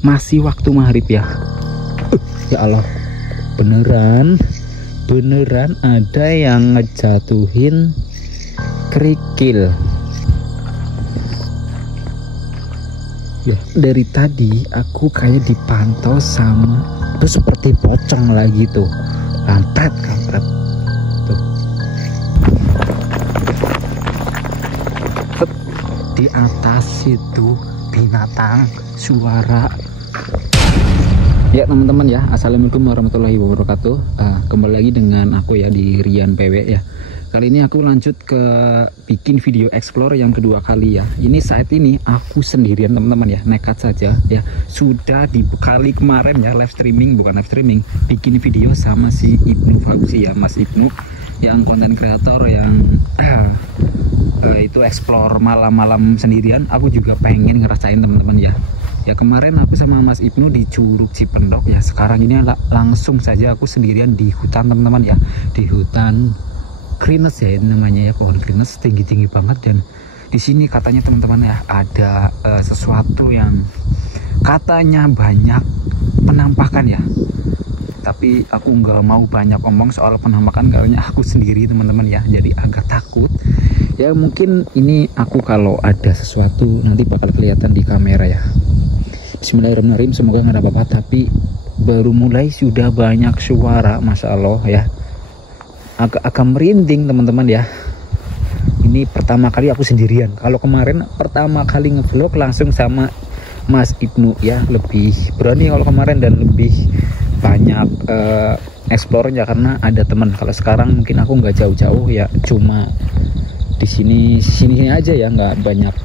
masih waktu maghrib ya. Ya Allah, beneran ada yang ngejatuhin kerikil. Ya, dari tadi aku kayak dipantau sama tuh seperti pocong lagi tuh, kampret tuh. Di atas itu binatang, suara. Ya teman-teman ya, assalamualaikum warahmatullahi wabarakatuh. Kembali lagi dengan aku ya di Rian PW ya. Kali ini aku lanjut ke bikin video explore yang kedua kali ya. Ini saat ini aku sendirian teman-teman ya, nekat saja ya. Sudah dibekali kemarin ya live streaming, bikin video sama si Ibnu Fauzi ya, Mas Ibnu, yang konten kreator yang itu explore malam-malam sendirian. Aku juga pengen ngerasain teman-teman ya. Ya kemarin aku sama Mas Ibnu di Curug Cipendok ya. Sekarang ini langsung saja aku sendirian di hutan teman-teman ya, di hutan Krines ya namanya ya, pohon Krines tinggi-tinggi banget. Dan di sini katanya teman-teman ya ada sesuatu yang katanya banyak penampakan ya. Tapi aku nggak mau banyak ngomong soal penampakan karena aku sendiri teman-teman ya, jadi agak takut. Ya mungkin ini aku kalau ada sesuatu nanti bakal kelihatan di kamera ya. Bismillahirrahmanirrahim, semoga nggak ada apa-apa. Tapi baru mulai sudah banyak suara, masya Allah ya. Agak merinding teman-teman ya. Ini pertama kali aku sendirian. Kalau kemarin pertama kali ngevlog langsung sama Mas Ibnu ya, lebih berani kalau kemarin dan lebih banyak explore-nya karena ada teman. Kalau sekarang mungkin aku nggak jauh-jauh ya, cuma di sini aja ya, nggak banyak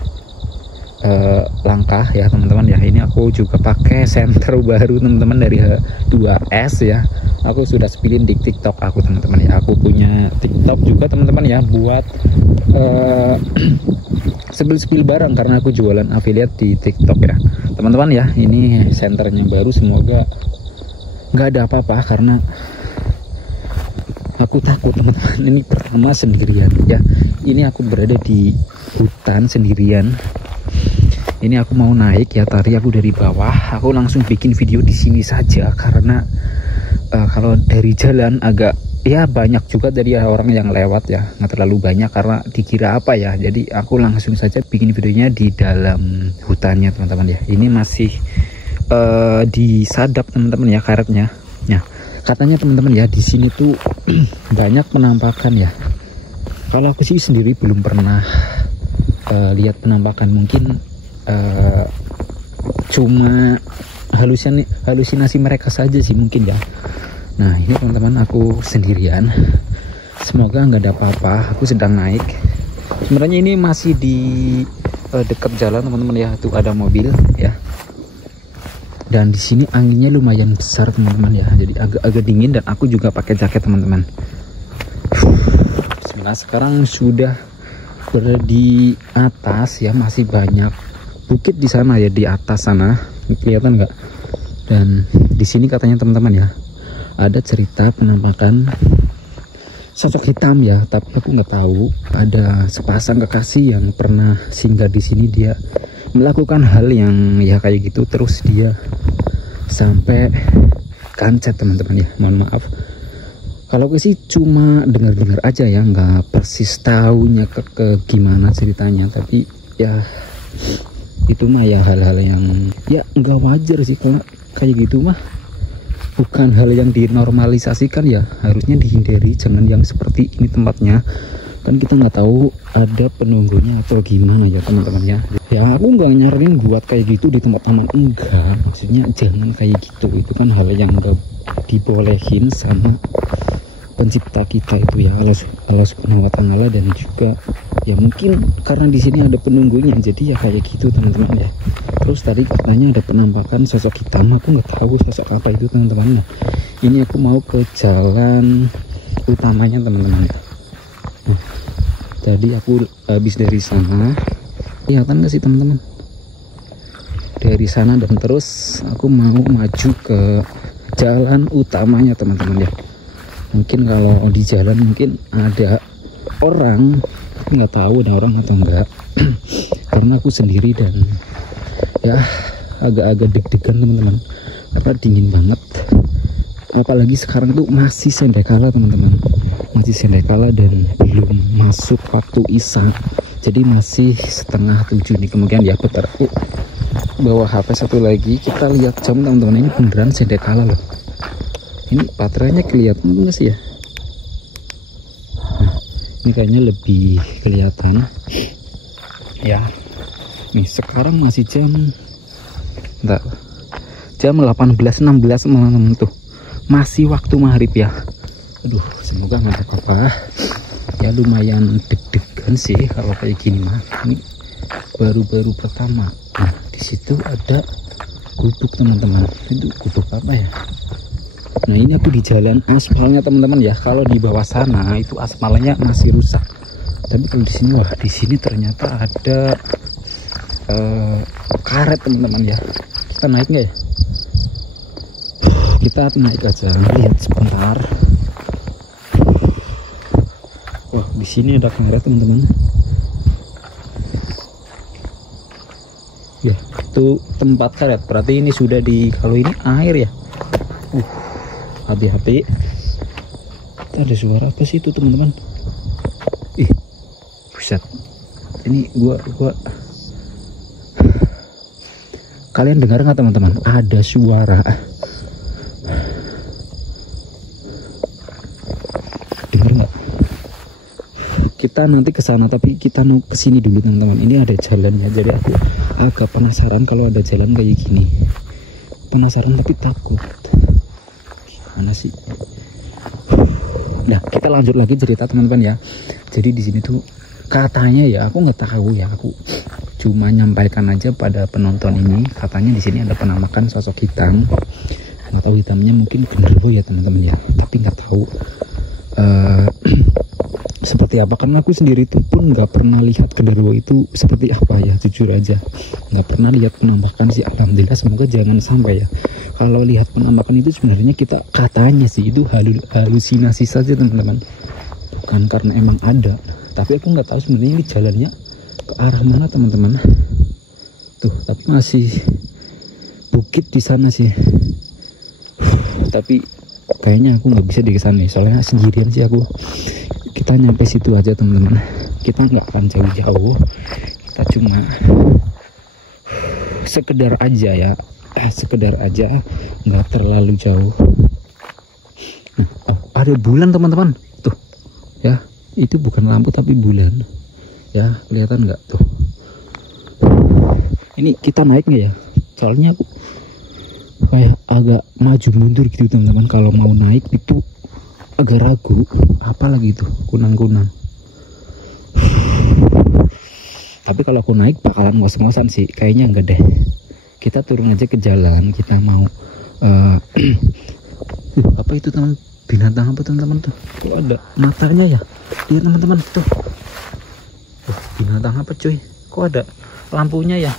langkah ya teman-teman ya. Ini aku juga pakai senter baru teman-teman dari H2S ya. Aku sudah spillin di TikTok aku teman-teman ya. Aku punya TikTok juga teman-teman ya, buat spill barang karena aku jualan affiliate di TikTok ya teman-teman ya. Ini senternya baru, semoga nggak ada apa-apa karena aku takut teman-teman. Ini pertama sendirian ya. Ini aku berada di hutan sendirian. Ini aku mau naik ya, tadi aku dari bawah. Aku langsung bikin video di sini saja karena kalau dari jalan agak ya banyak juga dari orang yang lewat ya, nggak terlalu banyak karena dikira apa ya. Jadi aku langsung saja bikin videonya di dalam hutannya teman-teman ya. Ini masih disadap teman-teman ya karetnya. Nah, katanya teman-teman ya di sini tuh banyak penampakan ya. Kalau aku sih sendiri belum pernah lihat penampakan, mungkin cuma halusinasi mereka saja sih mungkin ya. Nah ini teman-teman aku sendirian, semoga nggak ada apa-apa. Aku sedang naik. Sebenarnya ini masih di dekat jalan teman-teman ya. Tuh ada mobil ya. Dan di sini anginnya lumayan besar teman-teman ya. Jadi agak dingin dan aku juga pakai jaket teman-teman. Bismillah, sekarang sudah berada di atas ya. Masih banyak bukit di sana ya, di atas sana kelihatan nggak? Dan di sini katanya teman-teman ya ada cerita penampakan sosok hitam ya, tapi aku nggak tahu. Ada sepasang kekasih yang pernah singgah di sini, dia melakukan hal yang ya kayak gitu, terus dia sampai kancet teman-teman ya. Mohon maaf kalau aku sih cuma dengar-dengar aja ya, nggak persis tahunya ke gimana ceritanya. Tapi ya itu mah ya hal-hal yang ya nggak wajar sih kalau kayak gitu mah. Bukan hal yang dinormalisasikan ya, harusnya dihindari. Jangan yang seperti ini tempatnya, kan kita nggak tahu ada penunggunya atau gimana ya teman-teman ya. Ya aku nggak nyaranin buat kayak gitu di tempat aman, enggak, maksudnya jangan kayak gitu. Itu kan hal yang nggak dibolehin sama pencipta kita itu ya, Allah Subhanahu wa Ta'ala. Dan juga ya mungkin karena di sini ada penunggunya, jadi ya kayak gitu teman-teman ya. Terus tadi katanya ada penampakan sosok hitam, aku nggak tahu sosok apa itu teman-teman. Nah, ini aku mau ke jalan utamanya teman-teman ya. Nah, tadi aku habis dari sana, kelihatan nggak sih teman-teman? Dari sana dan terus aku mau maju ke jalan utamanya teman-teman ya. Mungkin kalau di jalan mungkin ada orang, nggak tahu ada orang atau enggak karena aku sendiri dan ya agak-agak deg-degan teman-teman, karena dingin banget. Apalagi sekarang tuh masih sendekala teman-teman, masih sendekala dan belum masuk waktu isya, jadi masih setengah 7 nih. Kemudian ya bentar, aku bawa HP satu lagi, kita lihat jam teman-teman. Ini beneran sendekala loh, ini baterainya kelihatan nggak sih ya? Nah, ini kayaknya lebih kelihatan ya. Nih sekarang masih jam 18.16 teman-teman, tuh masih waktu maghrib ya. Aduh, semoga nggak ada apa-apa ya. Lumayan deg-degan sih kalau kayak gini mah. Ini baru-baru pertama. Nah, di situ ada gubuk teman-teman. Itu gubuk apa ya? Nah, ini aku di jalan aspalnya teman-teman ya. Kalau di bawah sana itu aspalnya masih rusak. Tapi kalau di sini, wah, di sini ternyata ada karet teman-teman ya. Kita naik nggak ya? Kita naik aja, lihat sebentar. Wah, di sini ada karet teman-teman. Ya, itu tempat karet. Berarti ini sudah kalau ini air ya. Hati-hati. Ada suara apa sih itu teman-teman? Ih, buset. Ini gua kalian dengar nggak teman-teman? Ada suara. Dengar nggak? Kita nanti ke sana, tapi kita mau ke sini dulu teman-teman. Ini ada jalannya, jadi aku agak penasaran kalau ada jalan kayak gini. Penasaran tapi takut. Gimana sih? Nah, kita lanjut lagi cerita teman-teman ya. Jadi di sini tuh katanya ya, aku nggak tahu ya, aku cuma nyampaikan aja pada penonton ini. Katanya di sini ada penampakan sosok hitam. Nggak tahu hitamnya mungkin genderuwo ya teman-teman ya, tapi nggak tahu seperti apa, karena aku sendiri itu pun nggak pernah lihat genderuwo itu seperti apa ya, jujur aja nggak pernah lihat penampakan sih. Alhamdulillah, semoga jangan sampai ya. Kalau lihat penampakan itu sebenarnya kita katanya sih itu halusinasi saja teman-teman, bukan karena emang ada. Tapi aku nggak tahu sebenarnya ini jalannya ke arah mana teman-teman. Tuh, tapi masih bukit di sana sih. Tapi kayaknya aku nggak bisa di sana nih, soalnya sendirian sih aku. Kita nyampe situ aja teman-teman. Kita nggak akan jauh-jauh. Kita cuma sekedar aja ya, sekedar aja, nggak terlalu jauh. Nah, ada bulan teman-teman. Tuh, ya, itu bukan lampu tapi bulan. Ya, kelihatan nggak tuh? Ini kita naik nggak ya? Soalnya aku kayak agak maju mundur gitu teman-teman. Kalau mau naik itu agak ragu. Apalagi tuh kunang-kunang. Tapi kalau aku naik bakalan ngos-ngosan sih. Kayaknya enggak deh. Kita turun aja ke jalan. Kita mau apa itu teman? Binatang apa teman-teman tuh? Kok ada matanya ya? Lihat teman-teman tuh. Binatang apa cuy? Kok ada lampunya ya?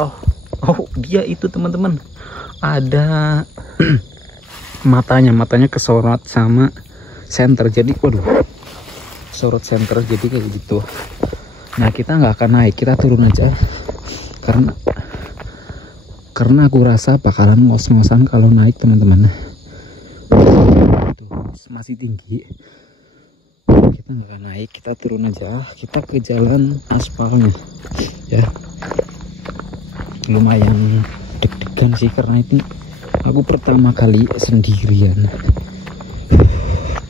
Oh, dia itu teman-teman. Ada matanya kesorot sama senter. Jadi waduh, sorot senter jadi kayak gitu. Nah, kita nggak akan naik, kita turun aja karena aku rasa bakalan ngos-ngosan kalau naik teman-teman. Masih tinggi, kita nggak akan naik, kita turun aja. Kita ke jalan aspalnya ya. Lumayan deg-degan sih karena itu aku pertama kali sendirian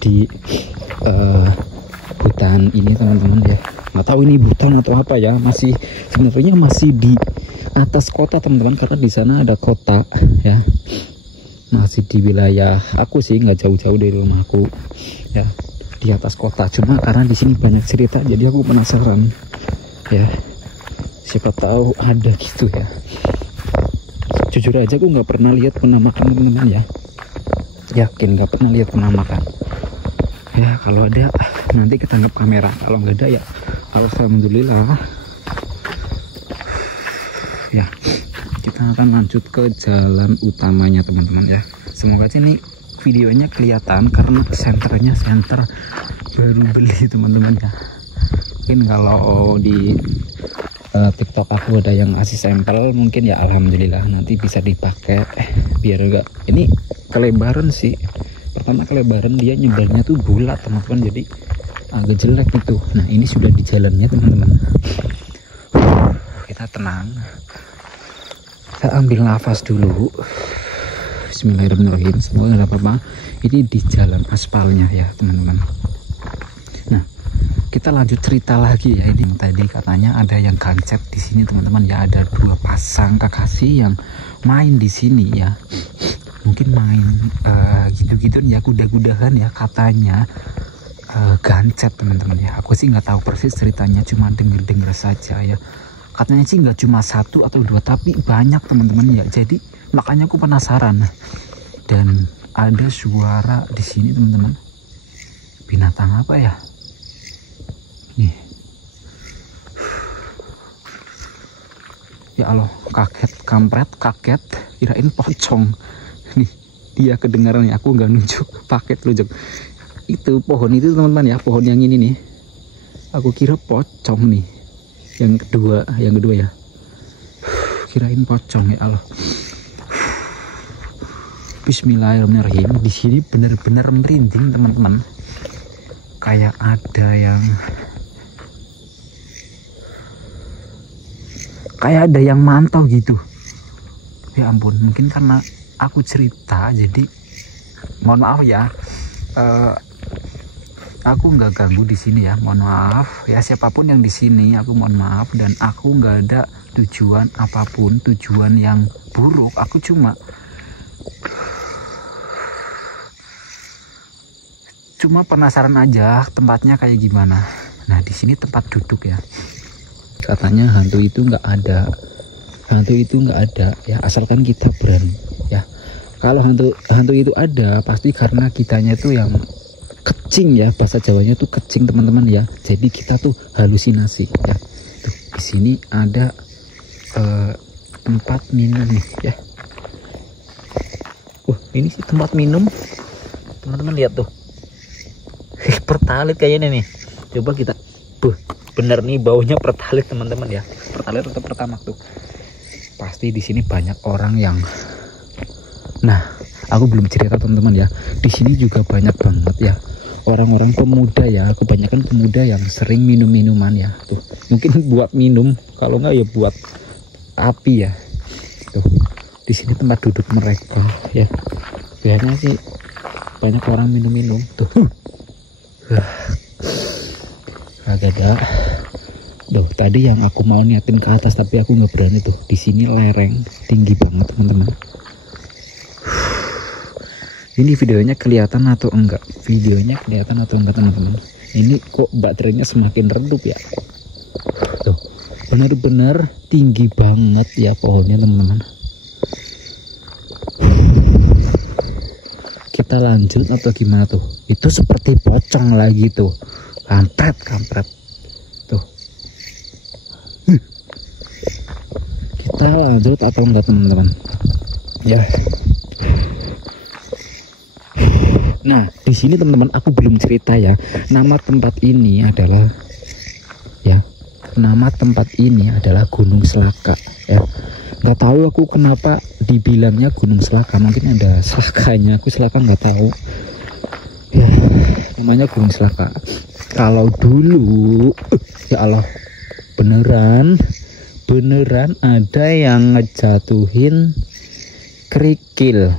di hutan ini teman-teman ya. Nggak tahu ini hutan atau apa ya, sebenarnya masih di atas kota teman-teman, karena di sana ada kota ya. Masih di wilayah aku sih, nggak jauh-jauh dari rumahku ya, di atas kota. Cuma karena di sini banyak cerita jadi aku penasaran ya, siapa tahu ada gitu ya. Jujur aja aku nggak pernah lihat penampakan teman-teman ya, yakin nggak pernah lihat penampakan ya. Kalau ada nanti ketangkap kamera, kalau nggak ada ya alhamdulillah ya. Kita akan lanjut ke jalan utamanya teman-teman ya. Semoga aja nih videonya kelihatan karena senternya senter baru beli teman-teman ya. Mungkin kalau di TikTok aku ada yang ngasih sampel, mungkin ya alhamdulillah nanti bisa dipakai biar enggak ini kelebaran sih. Pertama kelebaran, dia nyebarnya tuh bulat teman-teman, jadi agak jelek gitu. Nah ini sudah di jalannya teman-teman, kita tenang, kita ambil nafas dulu. Bismillahirrahmanirrahim, semoga nggak apa-apa. Ini di jalan aspalnya ya teman-teman. Nah kita lanjut cerita lagi ya. Ini tadi katanya ada yang gancet di sini teman-teman ya, ada 2 pasang kekasih yang main di sini ya. Mungkin main gitu-gitu ya, kuda-kudahan ya katanya, gancet teman-teman ya. Aku sih nggak tahu persis ceritanya, cuma denger-denger saja ya. Katanya sih nggak cuma 1 atau 2 tapi banyak teman-teman ya. Jadi makanya aku penasaran. Dan ada suara di sini teman-teman. Binatang apa ya? Nih. Ya Allah, kaget, kampret, kaget, kirain pocong. Nih, dia kedengaran ya, aku nggak nunjuk, paket nunjuk. Itu pohon itu teman-teman ya, pohon yang ini nih. Aku kira pocong nih. Yang kedua ya. Kirain pocong ya Allah. Bismillahirrahmanirrahim. Di sini benar-benar merinding teman-teman. Kayak ada yang mantau gitu. Ya ampun, mungkin karena aku cerita jadi mohon maaf ya. Aku nggak ganggu di sini ya, mohon maaf ya siapapun yang di sini, aku mohon maaf. Dan aku nggak ada tujuan apapun, tujuan yang buruk. Aku cuma penasaran aja tempatnya kayak gimana. Nah di sini tempat duduk ya. Katanya hantu itu nggak ada ya, asalkan kita berani ya. Kalau hantu itu ada pasti karena kitanya tuh yang kecing ya, bahasa Jawanya tuh kecing teman-teman ya. Jadi kita tuh halusinasi ya. Tuh di sini ada tempat minum nih ya. Ini sih tempat minum teman-teman, lihat tuh. Pertalit kayaknya nih. Coba kita bener nih baunya pertalit teman-teman ya. Pertalit atau pertamax tuh. Pasti di sini banyak orang yang, nah aku belum cerita teman-teman ya. Di sini juga banyak banget ya orang-orang pemuda ya, kebanyakan pemuda yang sering minum-minuman ya. Tuh mungkin buat minum, kalau enggak ya buat api ya. Tuh di sini tempat duduk mereka ya. Biasanya sih banyak orang minum-minum tuh. Agak ada. Tadi yang aku mau niatin ke atas tapi aku nggak berani tuh. Di sini lereng tinggi banget teman-teman. Ini videonya kelihatan atau enggak? Videonya kelihatan atau enggak teman-teman? Ini kok baterainya semakin redup ya? Tuh, benar-benar tinggi banget ya pohonnya teman-teman. Kita lanjut atau gimana tuh? Itu seperti pocong lagi tuh. Kampret. Tuh. Kita lanjut atau enggak teman-teman? Ya. Nah, di sini teman-teman aku belum cerita ya. Nama tempat ini adalah Gunung Selaka ya. Nggak tahu aku kenapa dibilangnya Gunung Selaka, mungkin ada selakanya, aku selaka nggak tahu ya. Namanya Gunung Selaka. Kalau dulu ya Allah, beneran ada yang ngejatuhin kerikil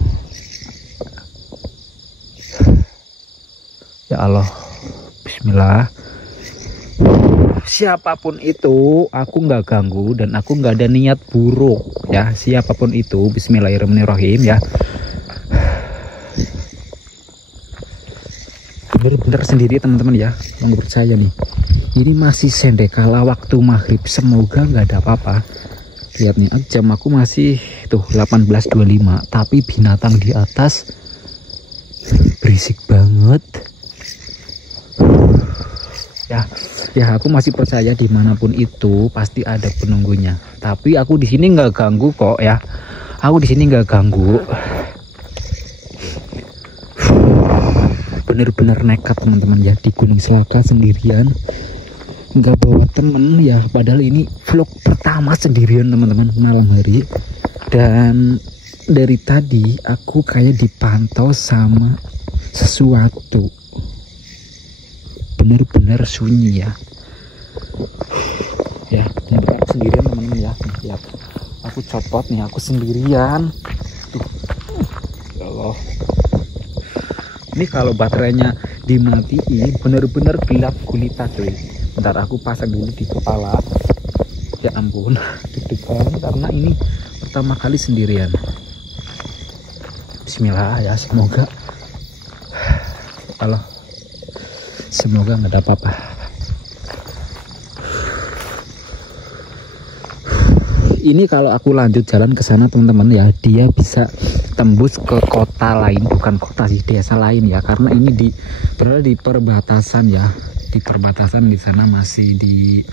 ya Allah. Bismillah. Siapapun itu aku nggak ganggu dan aku nggak ada niat buruk ya, siapapun itu. Bismillahirrahmanirrahim ya. Bener-bener sendiri teman-teman ya, yang percaya nih. Ini masih sendekala waktu maghrib, semoga nggak ada apa-apa. Lihat nih, jam aku masih tuh 18.25, tapi binatang di atas berisik banget. Ya aku masih percaya dimanapun itu pasti ada penunggunya. Tapi aku di sini nggak ganggu kok ya. Aku di sini nggak ganggu. Bener-bener nekat teman-teman ya, di Gunung Selaka sendirian nggak bawa temen ya, padahal ini vlog pertama sendirian teman-teman malam hari. Dan dari tadi aku kayak dipantau sama sesuatu, bener-bener sunyi ya. Ya, bener sendirian teman-teman ya. Lihat, aku copot nih, aku sendirian. Tuh, ya Allah. Ini kalau baterainya dimatiin bener-bener gelap gulita cuy. Bentar aku pasang dulu di kepala. Ya ampun, deg-degan karena ini pertama kali sendirian. Bismillah ya, semoga Allah, semoga nggak ada apa-apa. Ini kalau aku lanjut jalan ke sana teman-teman ya, dia bisa tembus ke kota lain, bukan kota sih, desa lain ya, karena ini berada di perbatasan ya, di perbatasan. Di sana masih di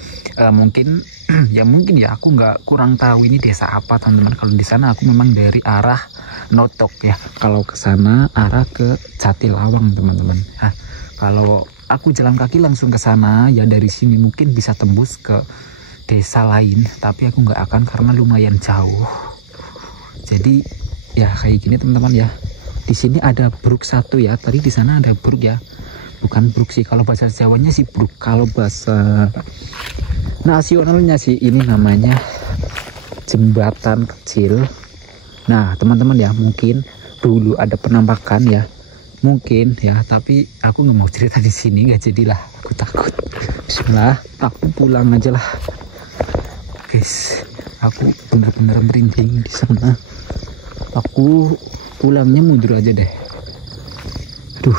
mungkin ya, mungkin ya, aku nggak kurang tahu ini desa apa teman-teman. Kalau di sana aku memang dari arah Notok ya, kalau ke sana arah ke Jatilawang teman-teman. Nah, kalau aku jalan kaki langsung ke sana ya, dari sini mungkin bisa tembus ke desa lain, tapi aku nggak akan karena lumayan jauh. Jadi ya kayak gini teman-teman ya. Di sini ada bruk satu ya, tadi di sana ada bruk ya, bukan bruk sih, kalau bahasa Jawanya sih bruk, kalau bahasa nasionalnya sih ini namanya jembatan kecil. Nah teman-teman ya, mungkin dulu ada penampakan ya, mungkin ya, tapi aku nggak mau cerita di sini, nggak jadilah, aku takut. Bismillah, aku pulang aja lah guys. Aku benar-benar merinding di sana. Aku pulangnya mundur aja deh. Duh,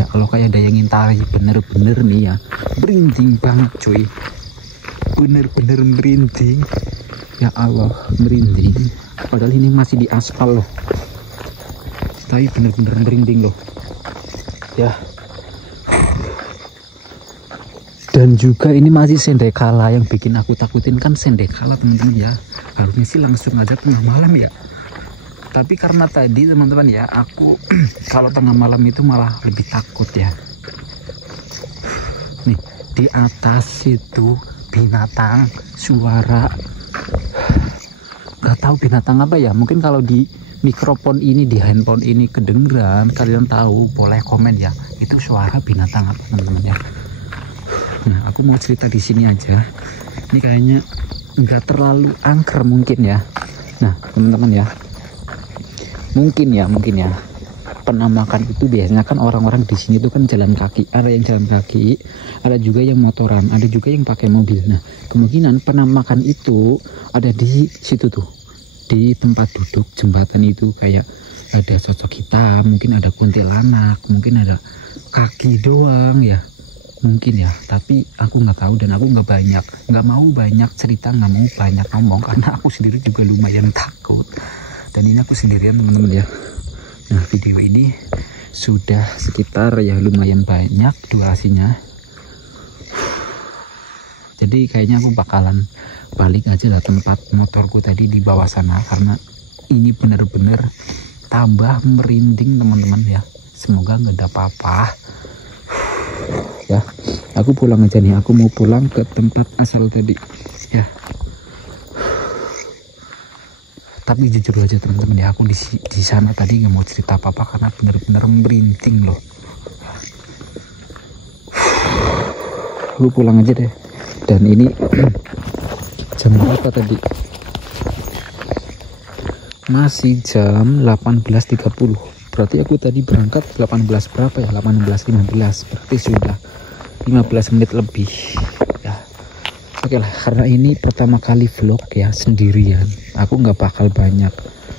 ya Allah, kayak ada yang ngintari bener-bener nih ya. Merinding banget cuy, bener-bener merinding. Ya Allah, merinding. Padahal ini masih di aspal loh, tapi bener-bener merinding loh ya. Dan juga ini masih sendekala, yang bikin aku takutin kan sendekala teman-teman ya. Harusnya sih langsung aja tengah malam ya, tapi karena tadi teman-teman ya, aku kalau tengah malam itu malah lebih takut ya. Nih di atas itu binatang, suara nggak tahu binatang apa ya. Mungkin kalau di mikrofon ini, di handphone ini kedengeran, kalian tahu boleh komen ya, itu suara binatang apa teman-teman ya. Nah aku mau cerita di sini aja, ini kayaknya nggak terlalu angker mungkin ya. Nah teman-teman ya, mungkin ya penampakan itu biasanya kan orang-orang di sini tuh kan jalan kaki, ada yang jalan kaki, ada juga yang motoran, ada juga yang pakai mobil. Nah kemungkinan penampakan itu ada di situ tuh, di tempat duduk jembatan itu, kayak ada sosok hitam, mungkin ada kuntilanak, mungkin ada kaki doang ya, mungkin ya. Tapi aku nggak tahu, dan aku nggak mau banyak cerita, nggak mau banyak ngomong, karena aku sendiri juga lumayan takut. Dan ini aku sendirian teman-teman ya. Nah video ini sudah sekitar ya lumayan banyak durasinya, jadi kayaknya aku bakalan balik aja lah tempat motorku tadi di bawah sana, karena ini bener-bener tambah merinding teman-teman ya. Semoga nggak ada apa-apa ya. Aku pulang aja nih, aku mau pulang ke tempat asal tadi ya. Tapi jujur aja teman-teman ya, aku di sana tadi nggak mau cerita apa-apa karena bener-bener merinding loh. Aku pulang aja deh. Dan ini jam berapa tadi? Masih jam 18.30. Berarti aku tadi berangkat 18 berapa ya? 18.15. Berarti sudah 15 menit lebih ya. Oke lah, karena ini pertama kali vlog ya sendirian, aku nggak bakal banyak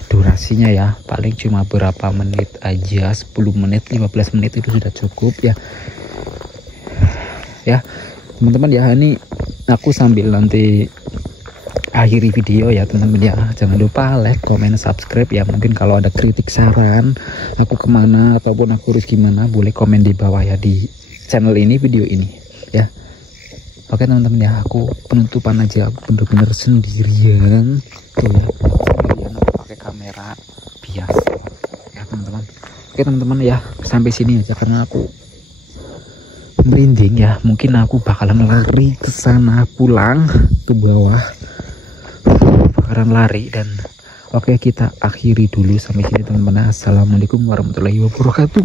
durasinya ya, paling cuma berapa menit aja, 10 menit 15 menit itu sudah cukup ya. Ya teman-teman ya, ini aku sambil nanti akhiri video ya teman-teman ya. Jangan lupa like, comment, subscribe ya. Mungkin kalau ada kritik, saran aku kemana ataupun aku harus gimana, boleh komen di bawah ya, di channel ini, video ini ya. Oke teman-teman ya, aku penutupan aja, aku bener-bener sendirian tuh ya, sendirian aku pakai kamera biasa ya teman-teman. Oke teman-teman ya, sampai sini aja karena aku merinding ya. Mungkin aku bakalan lari ke sana, pulang ke bawah, bakalan lari. Dan oke, kita akhiri dulu sampai sini teman-teman. Assalamualaikum warahmatullahi wabarakatuh.